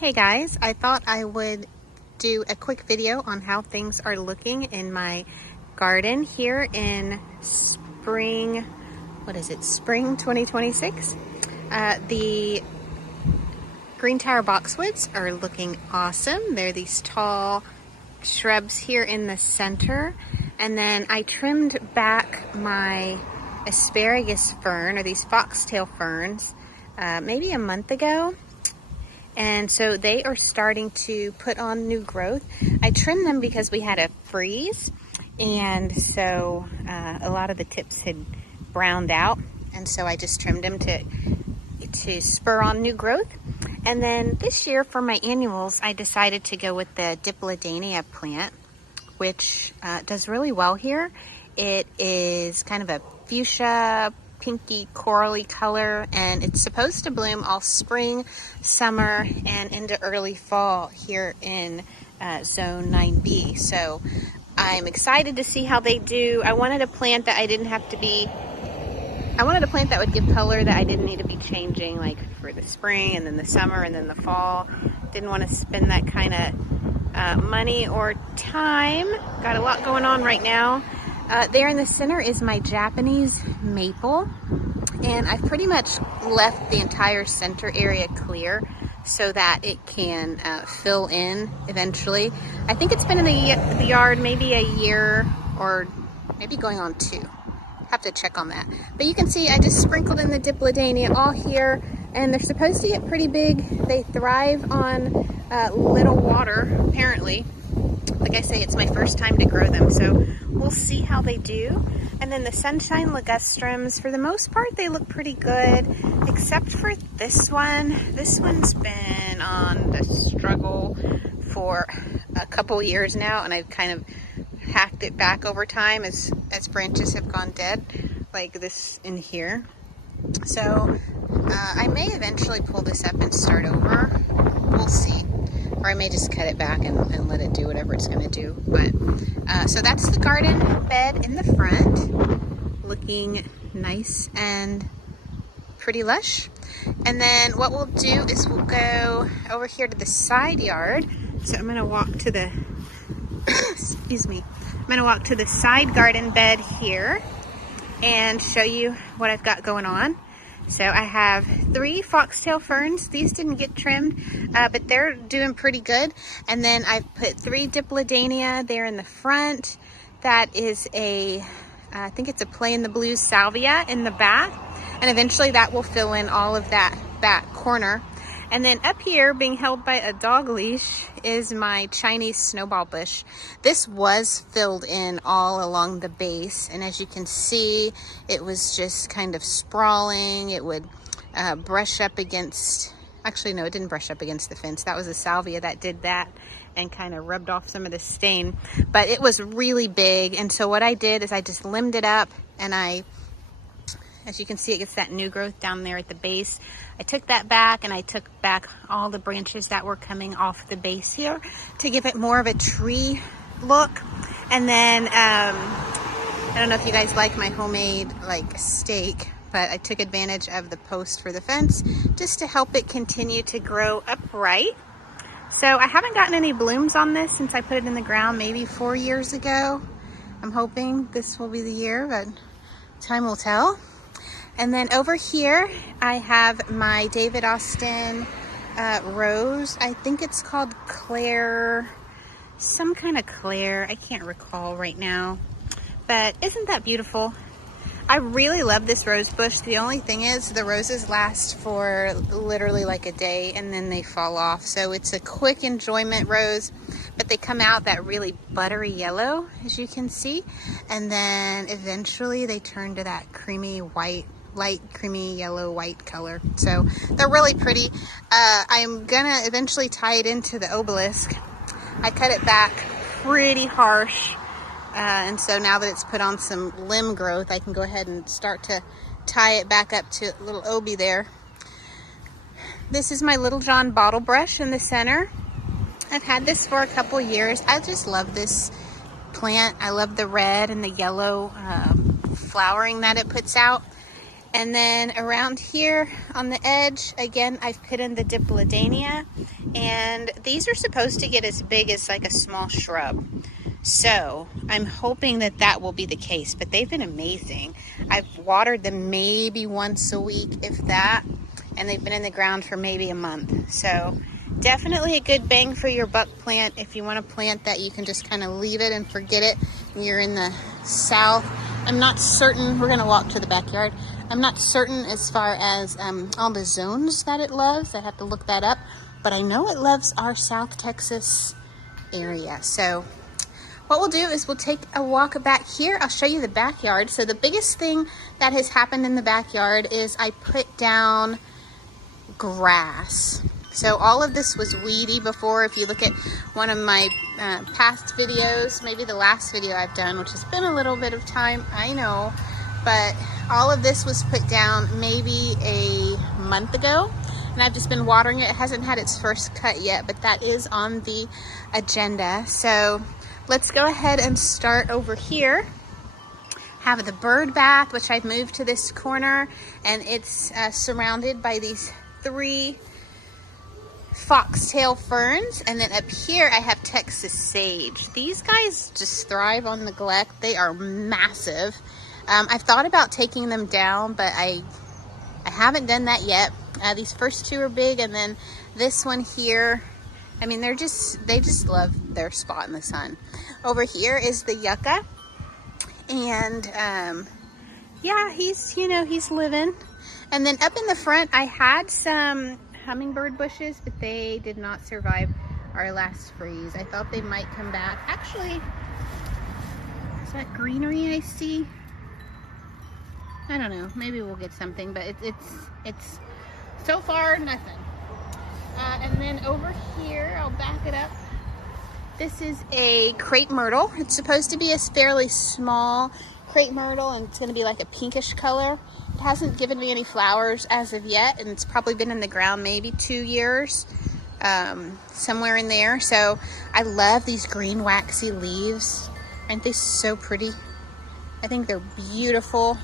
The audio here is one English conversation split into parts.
Hey guys, I thought I would do a quick video on how things are looking in my garden here in spring, spring 2026. The green tower boxwoods are looking awesome. They're these tall shrubs here in the center. And then I trimmed back my asparagus fern, or these foxtail ferns, maybe a month ago. And so they are starting to put on new growth. I trimmed them because we had a freeze, and so a lot of the tips had browned out, and so I just trimmed them to spur on new growth. And then this year for my annuals, I decided to go with the Dipladenia plant, which does really well here. It is kind of a fuchsia, pinky corally color, and it's supposed to bloom all spring, summer, and into early fall here in zone 9B. So I'm excited to see how they do. I wanted a plant that would give color that I didn't need to be changing, like for the spring and then the summer and then the fall. Didn't want to spend that kind of money or time. Got a lot going on right now. There in the center is my Japanese maple, and I've pretty much left the entire center area clear so that it can fill in eventually. I think it's been in the yard maybe a year, or maybe going on 2. Have to check on that. But you can see I just sprinkled in the Dipladenia all here, and they're supposed to get pretty big. They thrive on little water, apparently. Like I say, it's my first time to grow them, so we'll see how they do. And then the sunshine ligustrums, for the most part, they look pretty good, except for this one. This one's been on the struggle for a couple years now, and I've kind of hacked it back over time as branches have gone dead, like this in here. So I may eventually pull this up and start over. We'll see. Or I may just cut it back and let it do whatever it's going to do. But so that's the garden bed in the front, looking nice and pretty lush. And then what we'll do is we'll go over here to the side yard. So I'm going to walk to the excuse me. I'm going to walk to the side garden bed here and show you what I've got going on. So I have 3 foxtail ferns. These didn't get trimmed, but they're doing pretty good. And then I've put 3 Dipladenia there in the front. That is I think it's a play in the blue salvia in the back. And eventually that will fill in all of that back corner. And then up here, being held by a dog leash, is my Chinese snowball bush. This was filled in all along the base, and as you can see, it was just kind of sprawling. It would brush up against, actually no, it didn't brush up against the fence. That was a salvia that did that and kind of rubbed off some of the stain. But it was really big, and so what I did is I just limbed it up, and as you can see, it gets that new growth down there at the base. I took that back, and I took back all the branches that were coming off the base here to give it more of a tree look. And then, I don't know if you guys like my homemade steak, but I took advantage of the post for the fence just to help it continue to grow upright. So I haven't gotten any blooms on this since I put it in the ground maybe 4 years ago. I'm hoping this will be the year, but time will tell. And then over here, I have my David Austin rose. I think it's called Claire, some kind of Claire. I can't recall right now. But isn't that beautiful? I really love this rose bush. The only thing is the roses last for literally like a day and then they fall off. So it's a quick enjoyment rose, but they come out that really buttery yellow, as you can see. And then eventually they turn to that creamy white, light creamy yellow white color. So they're really pretty. I'm gonna eventually tie it into the obelisk. I cut it back pretty harsh, and so now that it's put on some limb growth, I can go ahead and start to tie it back up to a little obi there. This is my Little John bottle brush in the center. I've had this for a couple years. I just love this plant. I love the red and the yellow flowering that it puts out. And then around here on the edge, again, I've put in the Dipladenia, And these are supposed to get as big as like a small shrub. So I'm hoping that that will be the case, but they've been amazing. I've watered them maybe once a week, if that, and they've been in the ground for maybe a month. So definitely a good bang for your buck plant. If you want to plant that, you can just kind of leave it and forget it. You're in the south. I'm not certain. We're going to walk to the backyard. I'm not certain as far as all the zones that it loves. I have to look that up. But I know it loves our South Texas area. So what we'll do is we'll take a walk back here. I'll show you the backyard. So the biggest thing that has happened in the backyard is I put down grass. So all of this was weedy before. If you look at one of my past videos, maybe the last video I've done, which has been a little bit of time, I know, but all of this was put down maybe a month ago, and I've just been watering it. It hasn't had its first cut yet, but that is on the agenda. So let's go ahead and start over here. Have the bird bath, which I've moved to this corner, and it's surrounded by these 3 foxtail ferns, and then up here I have Texas sage. These guys just thrive on neglect. They are massive. I've thought about taking them down, but I haven't done that yet. These first 2 are big, and then this one here, I mean, they just love their spot in the sun. Over here is the yucca, and yeah, he's living. And then up in the front I had some hummingbird bushes, but they did not survive our last freeze. I thought they might come back. Actually, is that greenery I see? I don't know, maybe we'll get something, but it's so far nothing. And then over here, I'll back it up. This is a crepe myrtle. It's supposed to be a fairly small crepe myrtle, and it's going to be like a pinkish color. It hasn't given me any flowers as of yet, and it's probably been in the ground maybe 2 years, somewhere in there. So I love these green waxy leaves. Aren't they so pretty? I think they're beautiful.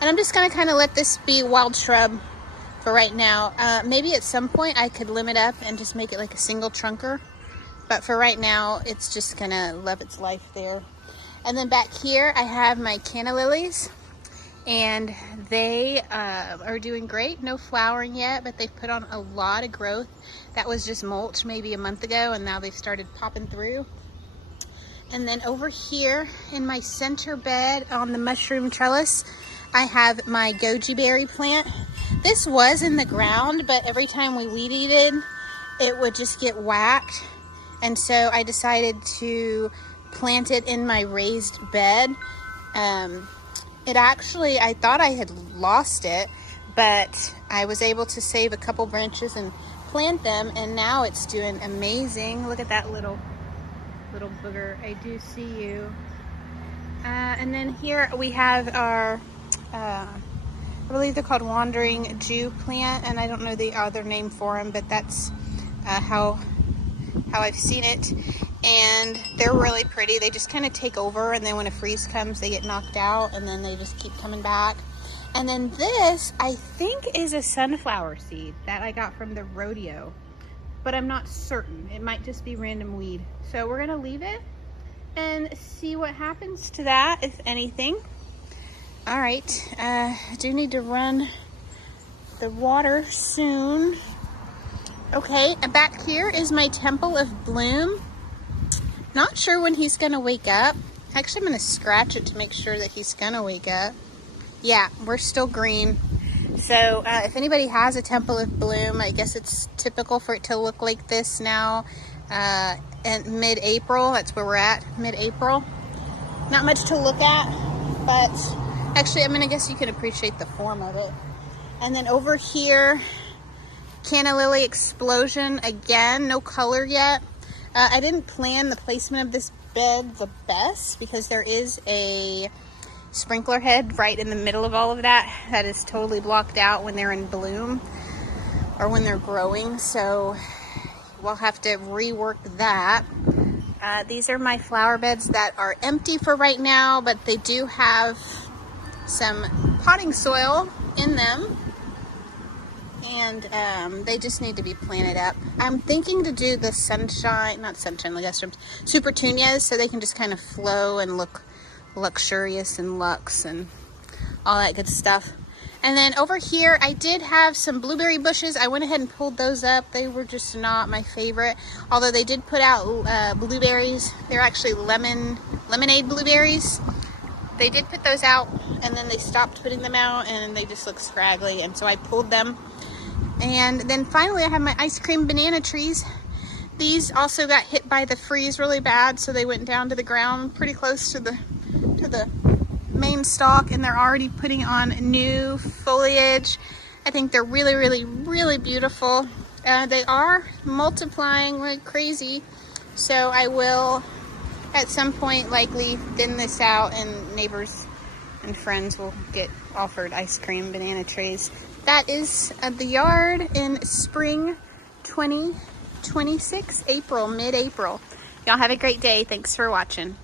And I'm just going to kind of let this be wild shrub for right now. Maybe at some point I could limit up and just make it like a single trunker. But for right now, it's just going to love its life there. And then back here, I have my canna lilies. And they are doing great. No flowering yet, but they've put on a lot of growth. That was just mulch maybe a month ago, and now they've started popping through. And then over here in my center bed on the mushroom trellis, I have my goji berry plant. This was in the ground, but every time we weed eated, it would just get whacked. And so I decided to plant it in my raised bed. It actually, I thought I had lost it, but I was able to save a couple branches and plant them, and now it's doing amazing. Look at that little booger. I do see you. And then here we have our, I believe they're called wandering Jew plant, and I don't know the other name for them, but that's how I've seen it. And they're really pretty. They just kind of take over, and then when a freeze comes, they get knocked out, and then they just keep coming back. And then this, I think, is a sunflower seed that I got from the rodeo, but I'm not certain. It might just be random weed. So we're gonna leave it and see what happens to that, if anything. All right, I do need to run the water soon. Okay, back here is my Temple of Bloom. Not sure when he's gonna wake up. Actually, I'm gonna scratch it to make sure that he's gonna wake up. Yeah, we're still green. So if anybody has a Temple of Bloom, I guess it's typical for it to look like this now. In mid-April, that's where we're at, mid-April. Not much to look at, but actually, I mean, I guess you can appreciate the form of it. And then over here, Canna Lily Explosion, again, no color yet. I didn't plan the placement of this bed the best because there is a sprinkler head right in the middle of all of that that is totally blocked out when they're in bloom or when they're growing, so we'll have to rework that. These are my flower beds that are empty for right now, but they do have some potting soil in them. and they just need to be planted up. I'm thinking to do the super petunias, so they can just kind of flow and look luxurious and luxe and all that good stuff. And then over here, I did have some blueberry bushes. I went ahead and pulled those up. They were just not my favorite, although they did put out blueberries. They're actually lemonade blueberries. They did put those out, and then they stopped putting them out, and they just look scraggly, and so I pulled them. And then finally, I have my ice cream banana trees. These also got hit by the freeze really bad, so they went down to the ground pretty close to the main stalk, and they're already putting on new foliage. I think they're really, really, really beautiful. They are multiplying like crazy, so I will at some point likely thin this out, and neighbors and friends will get offered ice cream banana trays. That is the yard in spring 2026, mid-April. Y'all have a great day. Thanks for watching.